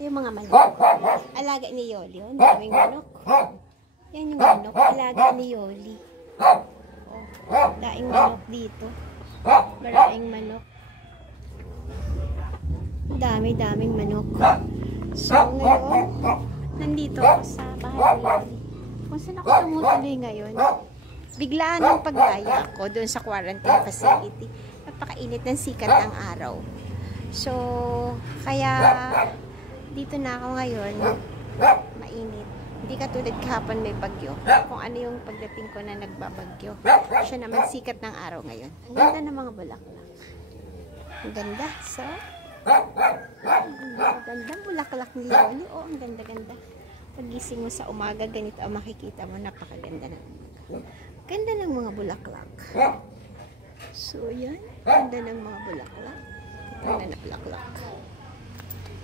Yung mga manok. Alaga ni Yoli. Ang daming manok. Yan yung manok. Alaga ni Yoli. Oh, daing manok dito. Maraming manok. Dami-daming manok. So, ngayon, nandito ako sa bahay ni Yoli. Kung saan ako tumutuloy ngayon, biglaan ng pagdaya ako doon sa quarantine facility. Napakainit ng sikat ng araw. So, kaya dito na ako ngayon, mainit. Hindi katulad kahapon may bagyo. Kung ano yung pagdating ko na nagbabagyo. Siya naman sikat ng araw ngayon. Ang ganda ng mga bulaklak. Ang ganda. So, ang ganda bulaklak ni Yoli. Oh, ang ganda-ganda. Pagising mo sa umaga, ganito ang makikita mo. Napakaganda ng ganda ng mga bulaklak. So, yan. Ganda ng mga bulaklak. Ganda ng bulaklak.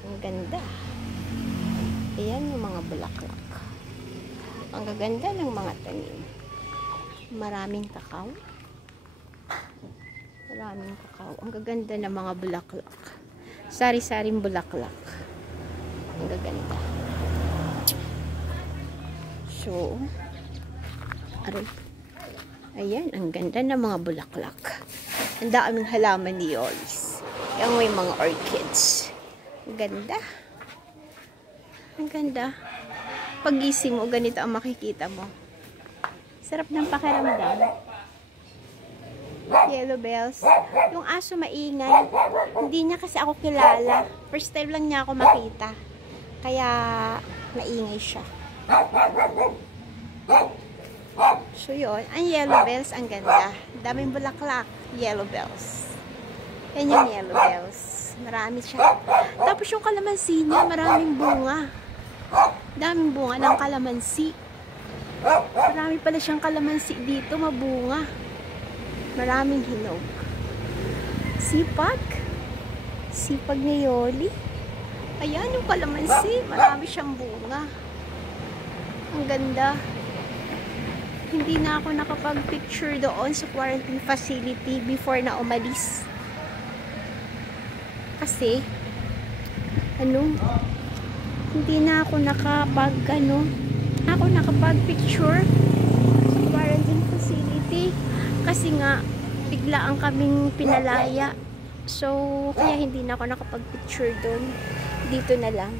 Ang ganda. Ayan yung mga bulaklak. Ang gaganda ng mga tanim. Maraming kakao. Maraming kakao. Ang gaganda ng mga bulaklak. Sari-saring bulaklak. Ang gaganda. So, aray. Ayan, ang ganda ng mga bulaklak. Ang daming halaman ni Yolis. Yung may mga orchids. Ang ganda. Ang ganda. Pagising mo, ganito ang makikita mo. Sarap ng pakiramdam. Yellow bells. Yung aso maingay. Hindi niya kasi ako kilala. First time lang niya ako makita. Kaya, maingay siya. So yun, ang yellow bells, ang ganda. Daming bulaklak, yellow bells. Yan yung yellow bells. Marami siya. Tapos yung kalamansi niya, maraming bunga. Daming bunga ng kalamansi. Marami pala siyang kalamansi dito, mabunga. Maraming hinog. Sipag. Sipag ni Yoli. Ayan yung kalamansi, marami siyang bunga. Ang ganda. Hindi na ako nakapag-picture doon sa quarantine facility before na umalis. Kasi, hindi na ako nakapag-picture sa quarantine facility. Kasi nga, biglaan kaming pinalaya. So, kaya hindi na ako nakapag-picture doon. Dito na lang.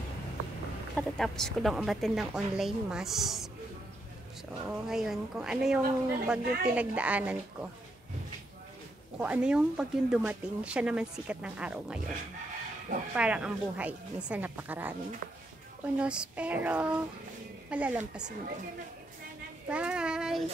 Patatapos ko lang umattend ng online mass. So, ngayon, kung ano yung bagyong pinagdaanan ko, kung ano yung bagyong dumating, siya naman sikat ng araw ngayon. Parang ang buhay, minsan napakaraming unos, pero malalampasin din. Bye!